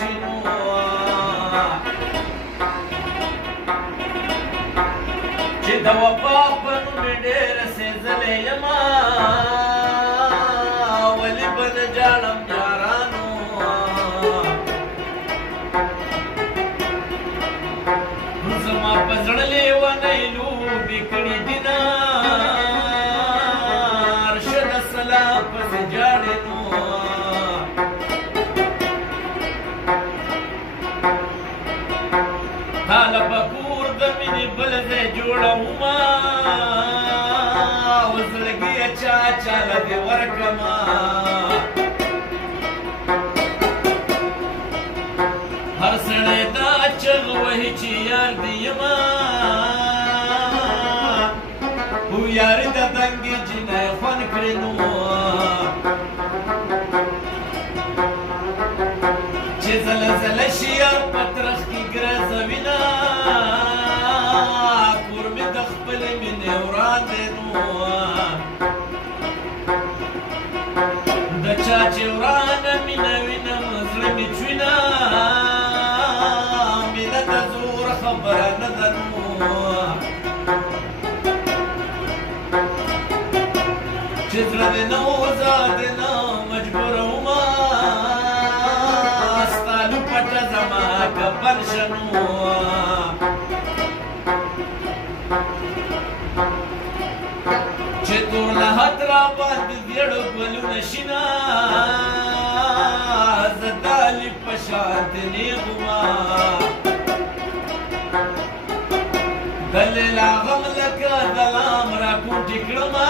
شینو چې د وفا په نوم ډېر رسېدلی یما ولې به نه جاړم یارانو زما په زړه لیونۍ لوبې کړي دینه ارشد سلام پسې جاړې نو تاله په کور د مینې بل ځای جوړومه او زړګي یې چا چاله دې ورکړمه هر سړی دا چغ وهي چې یار دې یمه هویاري د دنګې جینۍ خوند کړې نو چې زله زله شي یار په ترخ کې ګرځوینه کور مې د خپلې مینې وران دی نو د چا چې ورانه مینه وینم زړه مې چوینه مینه د زور خبره نه ده نو چې زړه دې نه وځه دې نه مجبورومه ستا لوپټه زما کفن شه نو چې تور لحد راباندې زیړو ګلونه شینه زه د علي په شانتې نیغومه د لیلا غم لکه د لام راکوټې کړمه